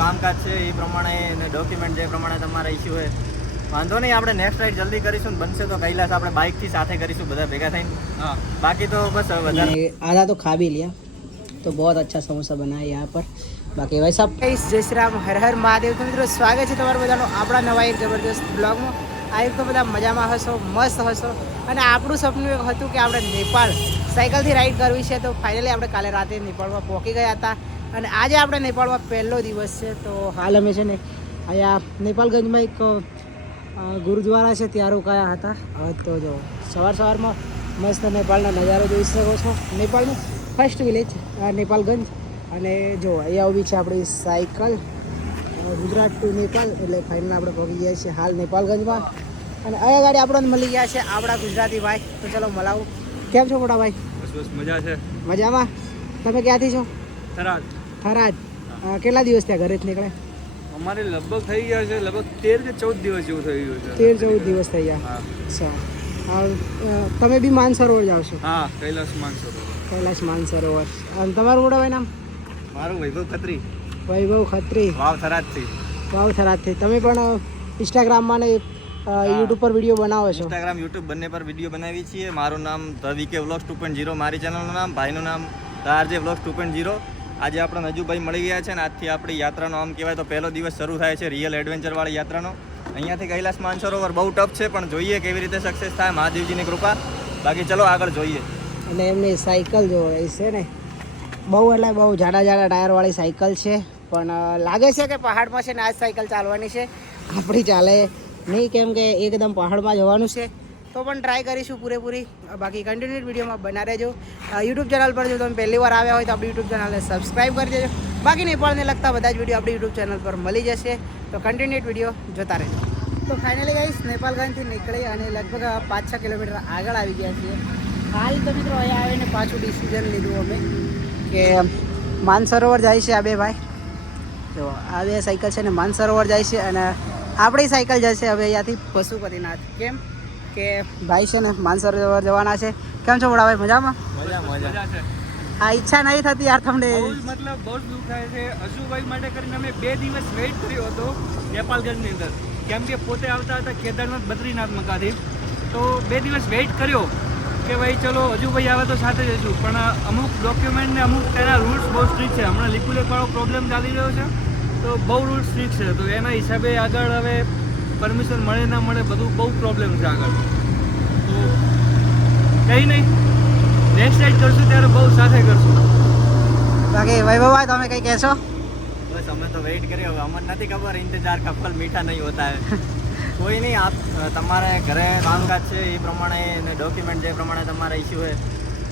કામકાજ છે એ પ્રમાણે અને ડોક્યુમેન્ટ જે પ્રમાણે તમારા ઇસ્યુ હોય વાંધો નહીં, આપણે નેક્સ્ટ રાઈડ જલ્દી કરીશું. બનશે તો કૈલાસ આપણે બાઇકથી સાથે કરીશું બધા ભેગા થઈને. हाँ बाकी तो बस आधा तो खा भी लिया, तो बहुत अच्छा समोसा बना है यहाँ पर. बाकी भाई साहब जय श्री राम, हर हर महादेव. तो મિત્રો સ્વાગત છે તમારું બધાનું આપણા નવા એક જબરદસ્ત બ્લોગમાં. આ એક તો બધા મજામાં હશો, મસ્ત હશો. અને આપણું સપનું એક હતું કે આપણે નેપાળ સાયકલથી રાઈડ કરવી છે. તો ફાઇનલી આપણે કાલે રાતે નેપાળમાં પહોંચી ગયા હતા અને આજે આપણે નેપાળમાં પહેલો દિવસ છે. તો હાલ અમે છે ને અહીંયા નેપાળગંજમાં એક ગુરુદ્વારા છે ત્યાં રોકાયા હતા. તો જો સવારમાં મસ્ત નેપાળના નજારો જોઈ શકો છો. નેપાળનું ફર્સ્ટ વિલેજ નેપાળગંજ. અને જો અહીંયા ઊભી છે આપણી સાયકલ ગુજરાત ટુ નેપાળ. એટલે ફાઇનલ આપણે પહોંચી ગયા છીએ હાલ નેપાળગંજમાં. અને અહીંયા ગાડી આપણને મળી ગયા છે આપણા ગુજરાતી ભાઈ. તો ચલો મલાવું. કેમ છો મોટા ભાઈ? બસ મજા છે. મજામાં. તમે ક્યાંથી છો? થરાદ. થરાદ. કેટલા દિવસ ત્યાં ઘરે જ નીકળે? અમારે લગભગ થઈ ગયા છે, લગભગ 13 કે 14 દિવસ જેવું થઈ ગયું છે. 13-14 દિવસ થઈ ગયા. અચ્છા. તમે બી માનસરોવર જાઓ છો? હા, કૈલાસ માનસરોવર. કૈલાસ માનસરોવર. અને તમારું મોટા ભાઈ નામ? મારું વૈભવ ખત્રી. વૈભવ ખત્રી. વાવ થરાદથી. વાવ થરાદથી. તમે પણ ઇન્સ્ટાગ્રામમાં ને યુટ્યુબ પર વિડીયો બનાવો છો? ઇન્સ્ટાગ્રામ યુટ્યુબ બંને પર વિડીયો બનાવી છીએ. મારું નામ ધ વીકે વ્લોગ્સ 2.0 મારી ચેનલનું નામ, ભાઈનું નામ ધ આરજે વ્લોગ્સ 2.0. આજે આપણે નજુભાઈ મળી ગયા છે ને આજથી આપણી યાત્રાનો આમ કહેવાય તો પહેલો દિવસ શરૂ થાય છે રિયલ એડવેન્ચરવાળી યાત્રાનો. અહીંયાથી કૈલાસ માનસરોવર બહુ ટફ છે પણ જોઈએ કેવી રીતે સક્સેસ થાય, મહાદેવજીની કૃપા. બાકી ચલો આગળ જોઈએ. અને એમની સાયકલ જો છે ને બહુ એટલે બહુ જાડા ટાયરવાળી સાયકલ છે. પણ લાગે છે કે પહાડમાં છે ને આ જ સાયકલ ચાલવાની છે, આપણી ચાલે નહીં. કેમ કે એકદમ પહાડમાં જવાનું છે. તો પણ ટ્રાય કરીશું પૂરેપૂરી. બાકી કન્ટિન્યુ વિડીયોમાં બના રહેજો. યુટ્યુબ ચેનલ પર જો તમે પહેલી વાર આવ્યા હોય તો આપણી યુટ્યુબ ચેનલને સબસ્ક્રાઈબ કરી દેજો. બાકી નેપાળને લગતા બધા જ વિડીયો આપણી યુટ્યુબ ચેનલ પર મળી જશે. તો કન્ટિન્યુ વિડીયો જોતા રહેજો. તો ફાઇનલી ગાઈસ નેપાળગંજથી નીકળી અને લગભગ 5-6 કિલોમીટર આગળ આવી ગયા છીએ હાલ. તો મિત્રો અહીંયા આવીને પાછું ડિસિઝન લીધું અમે કે માનસરોવર જાય છે આ બે ભાઈ. જો આ બે સાયકલ છે ને માનસરોવર જાય છે અને આપણી સાયકલ જશે હવે અહીંયાથી પશુપતિનાથ. કેમ કે ભાઈ છે ને માનસરોવર જવાના છે. કેમ છો મોટા ભાઈ? મજામાં? મજા છે. આ ઈચ્છા નહીં થતી યાર તમને? મતલબ બહુ જ દુઃખ થાય છે. અશુભાઈ માટે કરીને અમે 2 દિવસ વેઇટ કર્યો હતો નેપાળગંજની અંદર. કેમ કે પોતે આવતા હતા કેદારનાથ બદ્રીનાથ મકાથી. તો 2 દિવસ વેઇટ કર્યો કે ભાઈ ચલો અજુભાઈ આવે તો સાથે જઈશું. પણ અમુક ડોક્યુમેન્ટ ને અમુક તેના રૂલ્સ બહુ સ્ટ્રિક્ટ છે. હમણાં લિક્વિડેટવાળો પ્રોબ્લેમ ચાલી રહ્યો છે તો બહુ રૂલ્સ સ્ટ્રિક્ટ છે. તો એના હિસાબે આગળ હવે પરમિશન મળે ના મળે બધું બહુ પ્રોબ્લેમ છે આગળ. તો કંઈ નહીં, નેક્સ્ટ રાઈડ કરશું ત્યારે બહુ સાથે કરશું. બાકી વૈભવભાઈ તમે કંઈ કહેશો? બસ અમે તો વેઇટ કરી. હવે અમને નથી ખબર, ઇંતજાર का फल मीठा नहीं होता है. કોઈ નહીં, આપ તમારે ઘરે કામકાજ છે એ પ્રમાણે ને ડોક્યુમેન્ટ જે પ્રમાણે તમારા ઇસ્યુ હોય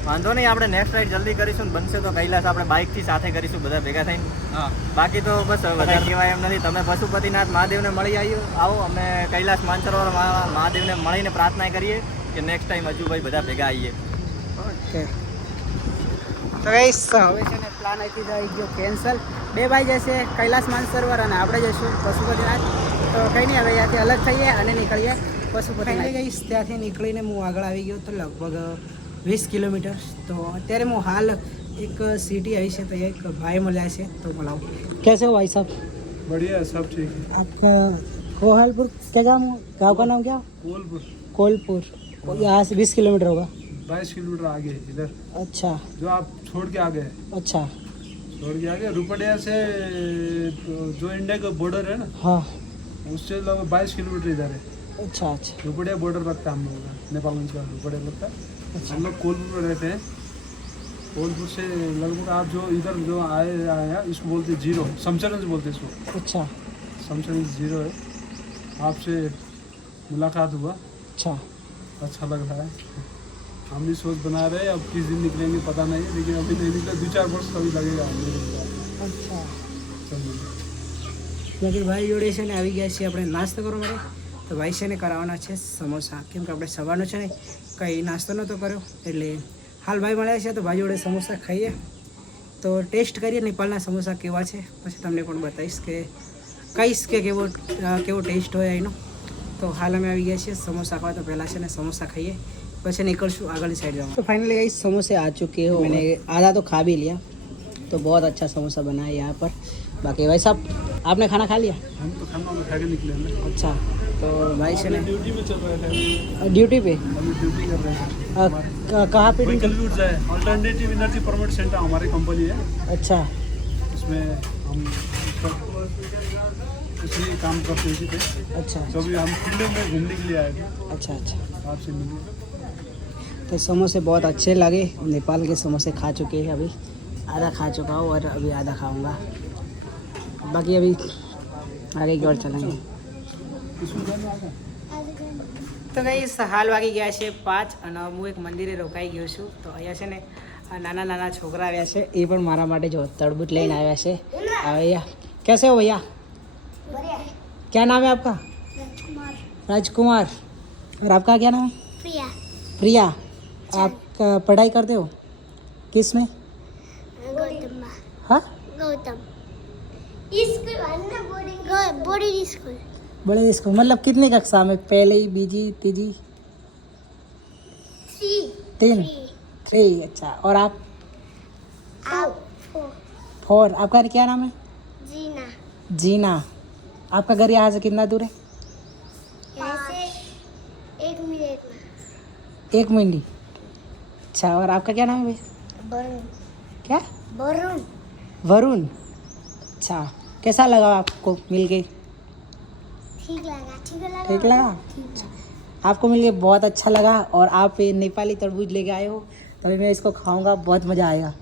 વાંધો નહીં, આપણે નેક્સ્ટ રાઈડ જલ્દી કરીશું. બનશે તો કૈલાસ આપણે બાઇકથી સાથે કરીશું બધા ભેગા થઈને. હા બાકી તો બસ વધારે કહેવાય એમ નથી. તમે પશુપતિનાથ મહાદેવને મળી આવો. અમે કૈલાસ માનસરોવર મહાદેવને મળીને પ્રાર્થના કરીએ કે નેક્સ્ટ ટાઈમ અજુભાઈ બધા ભેગા આવીએ. ઓકે. તો ગાઈસ હવે છે ને પ્લાન અહીંથી થઈ ગયો કેન્સલ. બે ભાઈ જશે કૈલાસ માનસરોવર અને આપણે જઈશું પશુપતિનાથ. તો કંઈ નહીં, હવે ત્યાંથી અલગ થઈએ અને નીકળીએ પશુપતિનાથ. ગઈશ ત્યાંથી નીકળીને હું આગળ આવી ગયો તો લગભગ 20 કિલોમીટર. તો અત્યારે હું હાલ એક સિટી આવી છે તો એક ભાઈ મળ્યા છે તો બોલાવો. कैसे हो भाई साहब? बढ़िया, सब ठीक है. आपका कोहलपुर क्या गाँव का नाम क्या? कोलपुर. कोलपुर. यहाँ से 20 किलोमीटर होगा. 22 किलोमीटर आगे इधर. अच्छा. जो आप छोड़ के आ गए. अच्छा. छोड़ के आ गए रुपड़िया से जो इंडिया का बॉर्डर है ना, हाँ उससे लगभग 22 किलोमीटर इधर है. अच्छा अच्छा. रुपड़िया बॉर्डर लगता है हम लोग का, नेपालगंज का रुपड़िया लगता है. हम लोग कोलपुर में रहते हैं. कोलपुर से लगभग आप जो इधर जो आए हैं इसको बोलते हैं जीरो, शमशेरगंज बोलते हैं इसको. अच्छा. शमशेरगंज जीरो है. आपसे मुलाकात हुआ, अच्छा. अच्छा लग रहा है. हम भी सोच बना रहे हैं अब किस दिन निकलेंगे पता नहीं, लेकिन अभी नहीं निकला. 2-4 वर्ष अभी लगेगा. अच्छा. चलिए. બાકી ભાઈ જોડે છે ને આવી ગયા છીએ આપણે નાસ્તો કરવા માટે. તો ભાઈ છે ને કરાવવાના છે સમોસા. કેમ કે આપણે સવારનો છે ને કંઈ નાસ્તો નહોતો કર્યો એટલે હાલ ભાઈ મળ્યા છે તો ભાઈ જોડે સમોસા ખાઈએ. તો ટેસ્ટ કરીએ નેપાળના સમોસા કેવા છે, પછી તમને પણ બતાવીશ કે કહીશ કે કેવો ટેસ્ટ હોય એનો. તો હાલ અમે આવી ગયા છીએ समोसा खावा. तो पहला से समोसा खाइए પછી निकलશું આગળની साइड जाऊँ. तो फाइनली गाइस समोसे आ चुके हो. मैंने आधा तो खा भी लिया. तो बहुत अच्छा समोसा बना है यहाँ पर. बाकी भाई साहब आपने खाना खा लिया? हम तो खाना में खा के निकले हैं। अच्छा तो भाई से ड्यूटी में चल रहे थे, ड्यूटी पे अभी ड्यूटी कर रहे हैं। कहाँ पे व्हीकल भी उठ जाए, अल्टरनेटिव एनर्जी परमिट सेंटर हमारी कंपनी है, अच्छा उसमें हम इसलिए काम करते हैं इसी पे। अच्छा तो अभी हम फील्ड में घूमने के लिए आए थे, अच्छा अच्छा। आपसे मिले। तो समोसे बहुत अच्छे लगे, नेपाल के समोसे खा चुके हैं, अभी आधा खा चुका हूँ और अभी आधा खाऊंगा, बाकी अभी आगे की ओर चलेंगे। તો ગાઈસ હાલ વાગી ગયા છે 5 અને હું એક મંદિરે રોકાઈ ગયો છું। તો અહીંયા છે ને નાના નાના છોકરા આવ્યા છે, એ પણ મારા માટે જો તરબૂચ લઈને આવ્યા છે। भैया कैसे हो भैया? क्या नाम है आपका? राजकुमार। और आपका क्या नाम है? प्रिया। प्रिया। आप पढ़ाई करते हो किस में? गौतम। हाँ गौतम स्कूल, बोर्डिंग स्कूल। बड़े स्कूल मतलब कितनी कक्षा में? पहली, बीजी, तीजी? 3। 3 अच्छा। और आप? 4। आपका क्या नाम है? जीना। जीना। आपका घर यहाँ से कितना दूर है? यहाँ से 1 मिनट में। 1 मिनट। अच्छा। और आपका क्या नाम है भैया? वरुण। क्या? वरुण। वरुण। अच्छा, कैसा लगा आपको मिल के? ठीक लगा। ठीक लगा। ठीक लगा? ठीक। आपको मिल के बहुत अच्छा लगा। और आप ये नेपाली तरबूज लेके आए हो, तभी मैं इसको खाऊंगा, बहुत मज़ा आएगा।